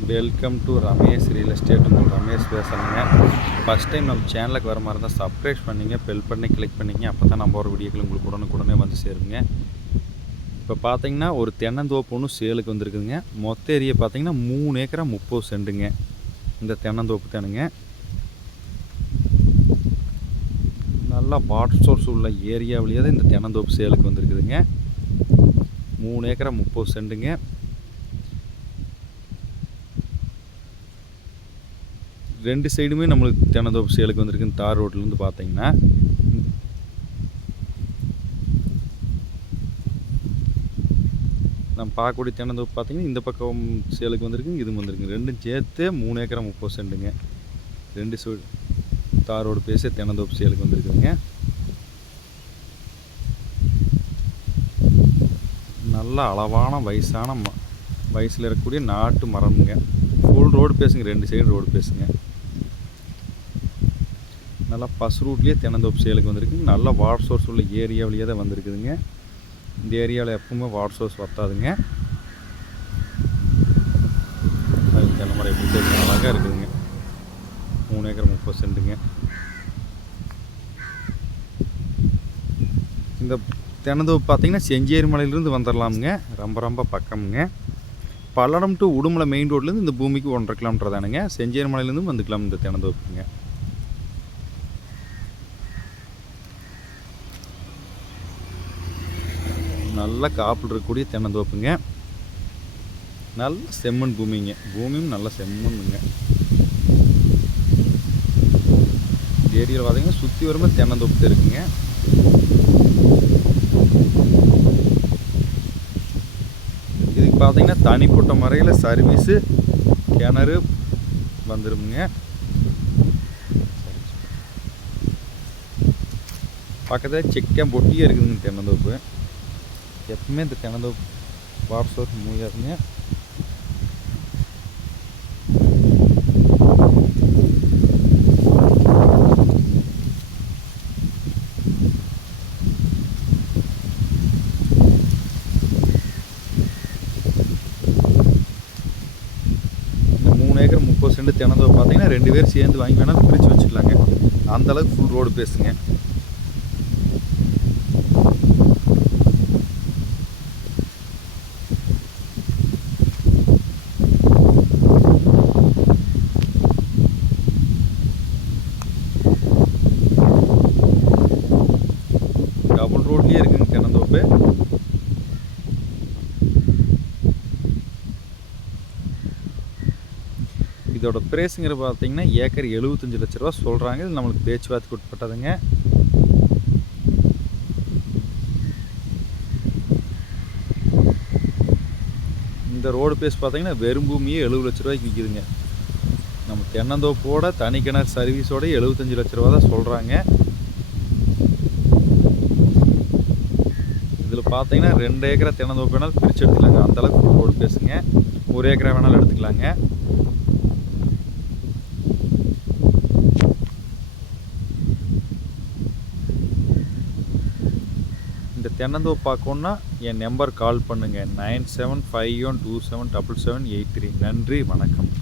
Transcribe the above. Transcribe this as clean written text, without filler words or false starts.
Welcome to Ramesh real estate. உங்கள் ரமேஷ் பேசுகிறேங்க. First time நம்ம சேனலுக்கு வர மாதிரி இருந்தால் சப்ஸ்கிரைப் பண்ணிங்க, பெல் பண்ணி கிளிக் பண்ணிங்க. அப்போ தான் நம்ம ஒரு வீடியோக்கள் உங்களுக்கு உடனுக்குடனே வந்து சேருங்க. இப்போ பார்த்தீங்கன்னா ஒரு தென்னந்தோப்பு ஒன்று சேலுக்கு வந்துருக்குதுங்க. மொத்த ஏரியா பார்த்தீங்கன்னா 3 ஏக்கரா 30 சென்ட்டுங்க. இந்த தென்னந்தோப்பு தானுங்க. நல்லா வாட்டர் சோர்ஸ் உள்ள ஏரியாவிலேயே தான் இந்த தென்னந்தோப்பு சேலுக்கு வந்துருக்குதுங்க. 3 ஏக்கரா 30 சென்ட்டுங்க. 2 சைடுமே நம்மளுக்கு தென்னந்தோப்பு சேலுக்கு வந்திருக்கு. தார் ரோட்லேருந்து பார்த்தீங்கன்னா நம்ம பார்க்கக்கூடிய தென்னந்தோப்பு பார்த்தீங்கன்னா இந்த பக்கம் சேலுக்கு வந்திருக்கு, இதுவும் வந்திருக்கு. ரெண்டும் சேர்த்து 3 ஏக்கரா 30 சென்ட்டுங்க. 2 சைடு தார் ரோடு பேசி தென்னந்தோப்பு சேலுக்கு வந்திருக்குதுங்க. நல்ல அளவான வயசில் இருக்கக்கூடிய நாட்டு மரம்ங்க. ஃபுல் ரோடு பேசுங்க, 2 சைடு ரோடு பேசுங்க. நல்லா பஸ் ரூட்லேயே தென்னந்தோப்பு சேலுக்கு வந்திருக்குங்க. நல்ல வாட்டர் சோர்ஸ் உள்ள ஏரியாவிலேயே தான் வந்திருக்குதுங்க. இந்த ஏரியாவில் எப்பவுமே வாட்டர் சோர்ஸ் வத்தாதுங்க. தென்னை மரம் எப்படி தெரியும், அழகாக இருக்குதுங்க. 3 ஏக்கர் 30 சென்ட்டுங்க. இந்த தென்னந்தோப்பு பார்த்தீங்கன்னா செஞ்சேரி மலையிலேருந்து வந்துடலாமுங்க. ரொம்ப பக்கமுங்க. பல்லடம் டு உடுமலை மெயின் ரோட்லேருந்து இந்த பூமிக்கு 1.5 கிலோமீட்டர் தானுங்க. செஞ்சேரி மலையிலேருந்து வந்துக்கலாம் இந்த தென்னந்தோப்புங்க. நல்ல காப்பில் இருக்கக்கூடிய தென்னந்தோப்புங்க. நல்ல செம்மண் பூமிங்க. பூமியும் நல்ல செம்மண்ணுங்க. ஏரியாவில் பார்த்தீங்கன்னா சுற்றி வரும்போது தென்னந்தோப்பு இருக்குங்க. இதுக்கு பார்த்தீங்கன்னா தனிப்பட்ட முறையில் சர்வீஸு கிணறு வந்துருமுங்க. பக்கத்தில் செக் டேம் பொட்டியே இருக்குதுங்க தென்னந்தோப்பு. எப்பவுமே இந்த தென்னந்தோப்பு வாட்டர் சோர்ஸ் மூயாதுங்க. இந்த 3 ஏக்கர் 30 சென்ட் தென்னந்தோப்பு பார்த்தீங்கன்னா 2 பேர் சேர்ந்து வாங்கி வேணாலும் பிரித்து வச்சுக்கலாங்க. அந்தளவுக்கு ஃபுல் ரோடு பேசுங்க. டபுள் ரோட்லேயே இருக்குங்க தென்னந்தோப்பு. இதோட பிரைஸுங்கிற பார்த்தீங்கன்னா ஏக்கர் 75 லட்ச ரூபா சொல்கிறாங்க. இது நம்மளுக்கு பேச்சுவார்த்தைக்கு உட்பட்டதுங்க. இந்த ரோடு பேஸ் பார்த்தீங்கன்னா வெறும் பூமியே 70 லட்ச ரூபாய்க்கு விற்கிதுங்க. நம்ம தென்னந்தோப்போட தனி கிணறு சர்வீஸோட 75 லட்ச ரூபா தான் சொல்கிறாங்க. இதில் பார்த்தீங்கன்னா 2 ஏக்கரா தென்னந்தோப்பு வேணாலும் பிரித்து எடுத்துக்கலாங்க. அந்தளவுக்கு ஃபுல் ரோடு பேசுங்க. 1 ஏக்கரா வேணாலும் எடுத்துக்கலாங்க. இந்த தென்னந்தோப்பு பார்க்கணுன்னா என் நம்பர் கால் பண்ணுங்கள். 9751277783. நன்றி, வணக்கம்.